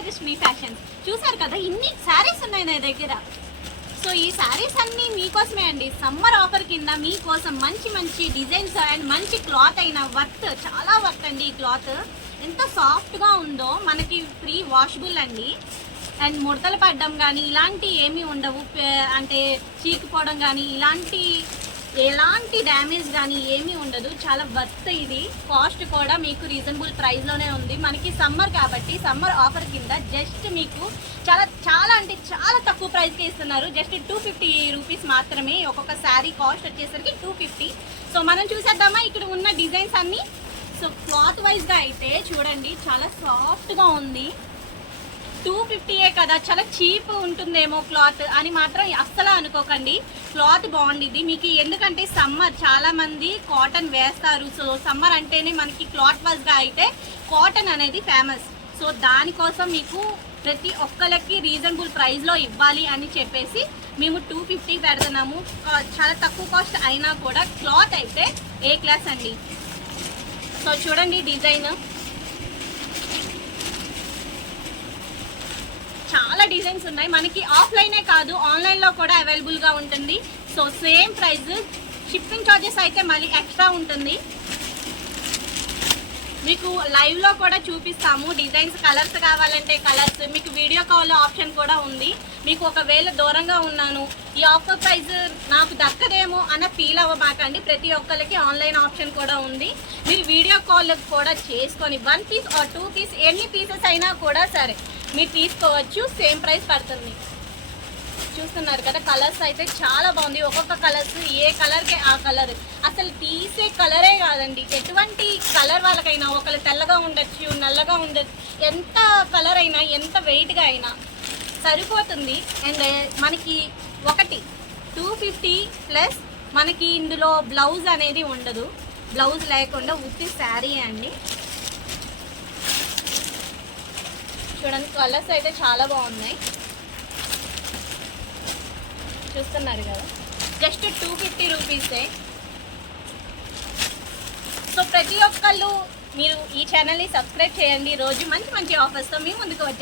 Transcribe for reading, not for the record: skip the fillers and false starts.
Tejaswi fashions. చూసారు కదా ఇన్ని శారీస్ ఉన్నాయి నా దగ్గర. సో ఈ శారీస్ అన్నీ మీకోసమే అండి. సమ్మర్ ఆఫర్ కింద మీకోసం మంచి మంచి డిజైన్స్ అండ్ మంచి క్లాత్ అయిన వర్త్, చాలా వర్త్ అండి. ఈ క్లాత్ ఎంత సాఫ్ట్గా ఉందో, మనకి ఫ్రీ వాషబుల్ అండి. అండ్ ముడతలు పడడం కానీ ఇలాంటి ఏమీ ఉండవు, అంటే చీకిపోవడం కానీ ఎలాంటి డ్యామేజ్ కానీ ఏమీ ఉండదు. చాలా వర్త్ ఇది. కాస్ట్ కూడా మీకు రీజనబుల్ ప్రైస్లోనే ఉంది. మనకి సమ్మర్ కాబట్టి సమ్మర్ ఆఫర్ కింద జస్ట్ మీకు చాలా అంటే చాలా తక్కువ ప్రైస్కి ఇస్తున్నారు. జస్ట్ 250 రూపీస్ మాత్రమే. ఒక్కొక్క శారీ కాస్ట్ వచ్చేసరికి 250. సో మనం చూసేద్దామా ఇక్కడ ఉన్న డిజైన్స్ అన్నీ. సో క్లాత్ వైజ్గా అయితే చూడండి, చాలా సాఫ్ట్గా ఉంది. 250 కదా, చాలా చీప్ ఉంటుందేమో క్లాత్ అని మాత్రం అస్సలు అనుకోకండి. క్లాత్ బాగుండిద్ది మీకు. ఎందుకంటే సమ్మర్ చాలా మంది కాటన్ వేస్తారు. సో సమ్మర్ అంటేనే మనకి క్లాత్ వైజ్గా అయితే కాటన్ అనేది ఫేమస్. సో దానికోసం మీకు ప్రతి ఒక్కరికి రీజనబుల్ ప్రైస్లో ఇవ్వాలి అని చెప్పేసి మేము 250 పెడుతున్నాము. చాలా తక్కువ కాస్ట్ అయినా కూడా క్లాత్ అయితే ఏ క్లాస్ అండి. సో చూడండి డిజైన్, చాలా డిజైన్స్ ఉన్నాయి. మనకి ఆఫ్లైనే కాదు ఆన్లైన్లో కూడా అవైలబుల్గా ఉంటుంది. So same price. Shipping charges అయితే మళ్ళీ ఎక్స్ట్రా ఉంటుంది. మీకు లైవ్లో కూడా చూపిస్తాము డిజైన్స్. కలర్స్ కావాలంటే కలర్స్, మీకు వీడియో కాల్ ఆప్షన్ కూడా ఉంది. మీకు ఒకవేళ దూరంగా ఉన్నాను, ఈ ఆఫర్ ప్రైస్ నాకు దక్కదేమో అన్న ఫీల్ అవ్వబాకండి. ప్రతి ఒక్కరికి ఆన్లైన్ ఆప్షన్ కూడా ఉంది. మీరు వీడియో కాల్ కూడా చేసుకొని 1 పీస్ ఆర్ 2 పీస్ ఎన్ని పీసెస్ అయినా కూడా సరే మీరు తీసుకోవచ్చు. సేమ్ ప్రైస్ పడుతుంది. చూస్తున్నారు కదా, కలర్స్ అయితే చాలా బాగుంది. ఒక్కొక్క కలర్స్ ఏ కలర్కి ఆ కలర్, అసలు తీసే కలరే కాదండి. ఎటువంటి కలర్ వాళ్ళకైనా, ఒకళ్ళు తెల్లగా ఉండొచ్చు, నల్లగా ఉండొచ్చు, ఎంత కలర్ అయినా ఎంత వెయిట్గా అయినా సరిపోతుంది. అండ్ మనకి ఒకటి 250 ప్లస్ మనకి ఇందులో బ్లౌజ్ అనేది ఉండదు. బ్లౌజ్ లేకుండా ఉత్తి శారీ అండి. చూడండి కలర్స్ అయితే చాలా బాగున్నాయి. చూస్తున్నారు కదా, జస్ట్ 250 రూపీసే. సో ప్రతి ఒక్కళ్ళు మీరు ఈ ఛానల్ని సబ్స్క్రైబ్ చేయండి. రోజు మంచి మంచి ఆఫర్స్తో మీ ముందుకు వచ్చారు.